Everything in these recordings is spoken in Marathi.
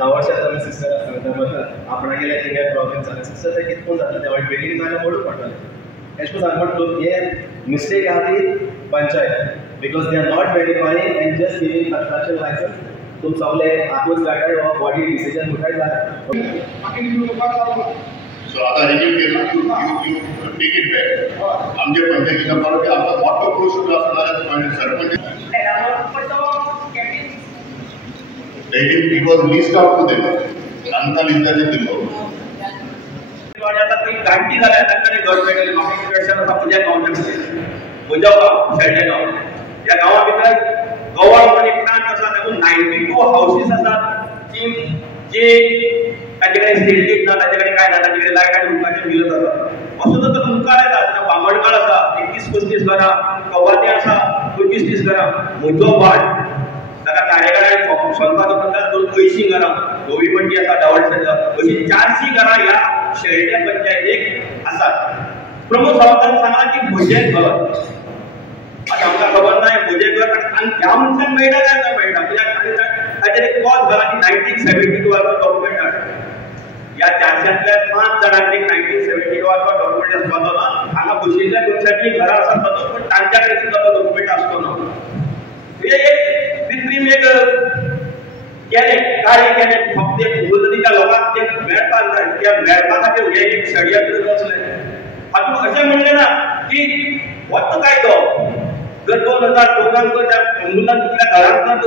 10 वर्षांचा सिस्टर आसता आपण गेले कितें प्रॉब्लेम जाले सिस्टर ते कितको जाता ते वायट बेगीन जाल्यार मोडून पडटले एश कोन सांगता हे मिस्टेक आहा ती panchayat because they are not verifying and just giving construction licence तुम सगळे आपूच काढाय हो बॉडी डिसिजन उठाय जाय सो आता रिव्यू केला यू टेक इट बॅक आमच्या पंचायतीचा परत आमचा मोठो प्रोसेस असणार sarpanch it was list out to them आमचा लिस्टाचे दिलो आता ती गांठी झाल्या त्यांकडे गव्हर्नमेंट मार्केट असा पुजा काउंटर बुजाव शेडले गाव या गावा भितर गव्हर्नमेंट प्लांट आसा तातूंत 92 हाऊसेस आसात जे ताचे स्टेट लीट ना ताचे काय ना ताचे लायट आनी उदकाचें बिल जाता असो जर तुमकां येता बांगडकाळ आसा 31-35 घरां कवाती आसा 25-30 घरां म्हजो वार्ड ताका ताळेगाळ सोनपाचो म्हणटा 80 घरां गोविपट्टी आसा डावळसेंजा अशी 400 घरां ह्या शेळड्या पंचायतीक आसात प्रमोद सावंतान सांगला की म्हजें घर आता आमकां खबर ना म्हजें घर आनी ह्या मनशाक मेळटा काय मेळटा कित्याक ताचेर एक क्लॉज घाला की 1972 वर्सा डॉक्युमेंट हाड या 400तल्या 5 जाणांक 1972 वर्सा डॉक्युमेंट आसपाचो ना हांगा बशिल्ल्या 260 घरां आसात पण तांच्या कडेन सुद्दां तो डॉक्युमेंट आसतो ना हे एक कृत्रीम एक कार्य केले फक्त त्या लोकांक ते मेळपाक जाय त्या मेळपा खातीर हे एक षडयंत्र रचलें हातूंत अशें म्हणलें ना की वत कायदो जर 2014 त्या मुलांच्या घरांत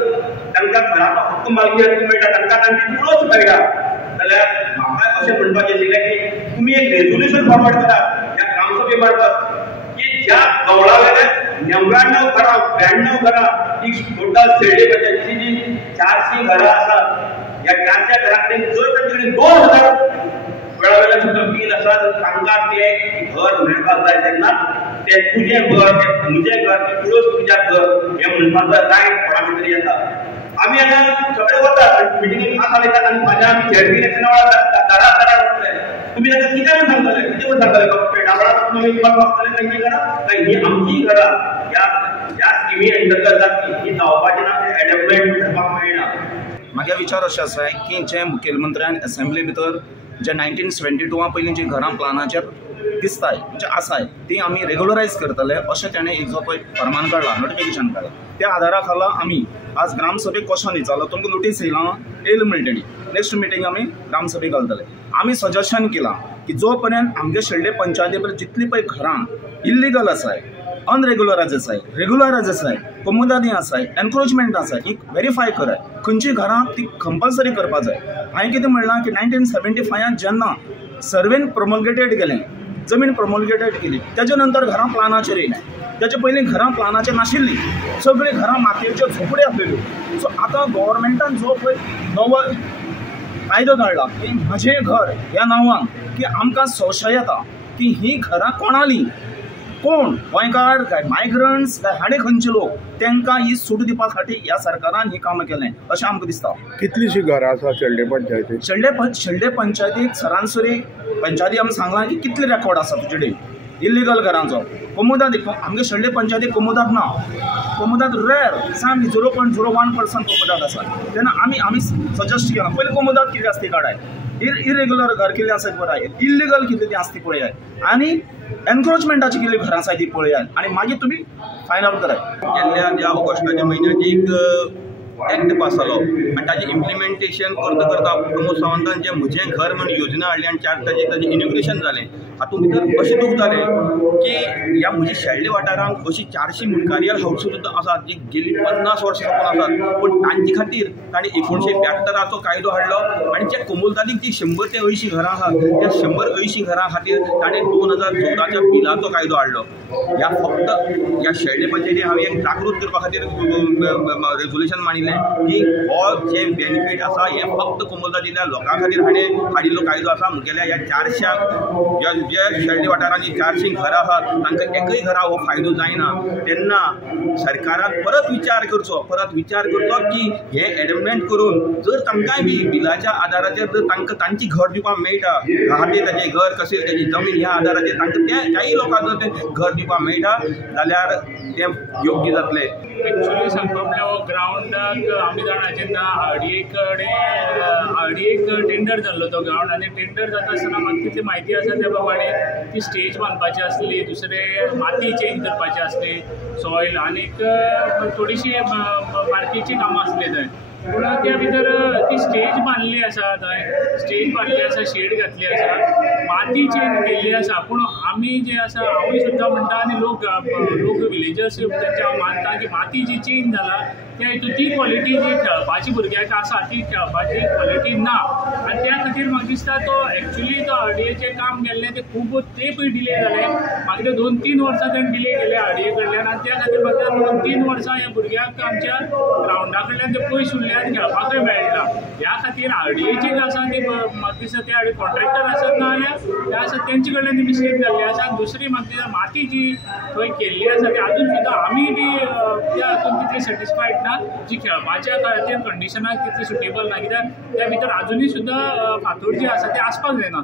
तांकां घराचो हक्क मालकी मेळटा तांकां तांची तुळस मेळटा जाल्यार म्हाका अशें म्हणपाचें आशिल्लें की तुमी एक रेजोल्यूशन फॉरवर्ड करात ह्या ग्रामसभे मार्फत की ज्या गवळावेले 99 घरां 92 घरां ही टोटल शेळडे पंचायतीची जी 400 घरां आसात ह्या 400 घरांतली जर तांचे कडेन 2000 वेळावेले सुद्दां बील आसा तर तांकां ते घर मेळपाक जाय तेन्ना ते तुजें घर ते म्हजें घर ते तुळस तुज्या घर हें म्हणपाक जाय कोणा भितर येता आमी आतां सगळे वतात मिटिंगेक हात हालयतात आनी फाल्यां आमी झेड इलेक्शना वेळार दारा वतले तुमी ताका कितें म्हूण सांगतले कितें म्हूण सांगतले पेटावळा तुमी मागतले तांची घरां काय ही आमची घरां ह्या स्किमी अंतर्गत जातली ही जावपाची ना ते एडेप्टमेंट करपाक मेळना म्हागे विचार अशें आसा की जे मुखेलमंत्र्यान असेंब्ली भितर जे 1972 पयलीं जी घरां प्लानाचेर दिसताय म्हणजे आसाय ती आमी रेग्युलरायज करतले अशें ताणें एक जो पळय फर्मान काडला नोटिफिकेशन काडला त्या आधारा खाला आमी आज ग्रामसभेक कसो न्हिचालो तुमकां नोटीस येयला म्हणटणी नेक्स्ट मिटींग आमी ग्रामसभेक घालतले आमी सजेशन केलां की जो पर्यंत आमगे शेळडे पंचायती भितर जितली पळय घरां इल्लिगल आसाय अनरेग्युलरायज आसाय रेग्युलरायज आसाय कमुदादी आसाय एनक्रोचमेंट आसाय ही व्हेरीफाय कराय खंयची घरां ती कंपल्सरी करपाक जाय हांवें कितें म्हणलां की 1975 जेन्ना सर्वेन प्रोमोलगेटेड केलें जमीन प्रोमोलगेटेड केली त्याच्या नंतर घरां प्लानाचेर येयलें त्याच्या पयलीं घरां प्लानाचेर नाशिल्लीं सगळीं घरां मातयेच्यो झोपड्यो आसलेल्यो सो आतां गव्हर्मेंटान जो पळय नवो कायदो काडला की म्हजें घर ह्या नांवान की आमकां संशय येता की ही घरां कोणालीं कोण गोंयकार काय मायग्रंट्स काय हाडे खंयचे लोक तांकां ही सूट दिवपा खातीर ह्या सरकारान ही कामां केलें अशें आमकां दिसता कितलीशीं घरां आसा शेळडे पंचायतीक शेळडे पंचायतीक सरासरी पंचायती आमी सांगलां की कितले रेकॉर्ड आसा तुजे कडेन इल्लिगल घरांचो कोमुदाद आमगे शेळडे पंचायतीक कोमुदाद ना कोमुदाद रेर साम 0.01% कोमुदाद आसा तेन्ना आमी सजेस्ट केलां पयलीं कोमुदाद कितें आसता काडाय इरेग्युलर घर कितें आसा पळय इल्लिगल कितें तें आसता पळयात आनी एनक्रोचमेंटाची कितली घरां आसा ती पळयात आनी मागीर तुमी फायन आउट कराय गेल्ल्या ऑगस्टाच्या म्हयन्यात एक एक्ट पास जालो आनी ताजें इम्प्लिमेंटेशन करता करता प्रमोद सावंतान जे म्हजें घर म्हणून योजना हाडली आनी ताजें इनॉग्रेशन जालें हातूंत भितर अशें दूख जालें की ह्या म्हज्या शेळडे वाठारांत अशी 400 मुनकारियल हावस सुद्दां आसात जी गेली 50 वर्सां साकून आसात पूण तांचे खातीर ताणें 1972 कायदो हाडलो आनी जे कोमुलदादीक जी 100 ते 80 घरां आसात त्या 100-80 घरां खातीर ताणें 2014च्या बिलाचो कायदो हाडलो ह्या फक्त ह्या शेळडे पंचायतीक हांवें एक जागृत करपा खातीर रेजोल्युशन मांडिल्लें की हो जे बेनिफीट आसा हे फक्त कोमुलदादील्या लोकां खातीर हाणें हाडिल्लो कायदो आसा मुगेल्या ह्या 400 जे शेळडे वाठारांनी 400 घरां आसात तांकां एकय घरा हो फायदो जायना तेन्ना सरकारान परत विचार करचो की हे एडमेंट करून जर तांकांय बी बिलाच्या आदाराचेर जर तांकां तांची घर दिवपाक मेळटा खातीर ताचें घर कशें ताची जमीन ह्या आदाराचेर तांकां त्याय लोकांक जर तें घर दिवपाक मेळटा जाल्यार तें योग्य जातलें एक्चुअली सांगपाक ग्रावंडाक आनीक आमी जाणा जेन्ना RDA कडेन टेंडर जाल्लो तो ग्रावंड आनी टेंडर जाता आसतना म्हाका तितली म्हायती आसा त्या प्रमाणे ती स्टेज बांदपाची आसली, दुसरे माती चेंज करपाची आसली, सॉयल आनीक थोडीशी बारकेची कामां आसली थंय. पूण त्या भितर ती स्टेज बांदली आसा, थंय स्टेज बांदली आसा, शेड घातली आसा, माती चेंज केल्ली आसा. पूण आमी जे आसा हांवूय सुद्दां म्हणटा आनी लोक विलेजर्स तेंचे हांव मानता की माती जी चेंज जाला त्या हितून ती क्वॉलिटी जी खेळपाची भुरग्याक आसा ती खेळपाची क्वॉलिटी ना. आनी त्या खातीर म्हाका दिसता तो एक्चुली तो RDAचें काम केल्लें तें खूब तेंपूय डिले जालें. म्हाका ते 2-3 वर्सां तेणें डिले केले RDA कडल्यान आनी त्या खातीर म्हाका 2-3 वर्सां ह्या भुरग्याक आमच्या ग्रावंडा कडल्यान ते पयस उरल्यान खेळपाकूय मेळटा. ह्या खातीर RDAची जी आसा ती म्हाका दिसता त्या कडेन कॉन्ट्रॅक्टर आसत ना जाल्यार ते आसा तेंचे कडल्यान ती मिस्टेक जाल्ली आसा. दुसरी म्हाका दिसता माती जी थंय केल्ली आसा ती आजून सुद्दां आमी बी त्या हातून तितली सॅटिस्फायड ना, जी खेळपाच्या खातीर कंडिशनाक तितली सुटेबल ना, कित्याक त्या भितर आजुनूय सुद्दां फातर जी आसा ती आसपाक जायना.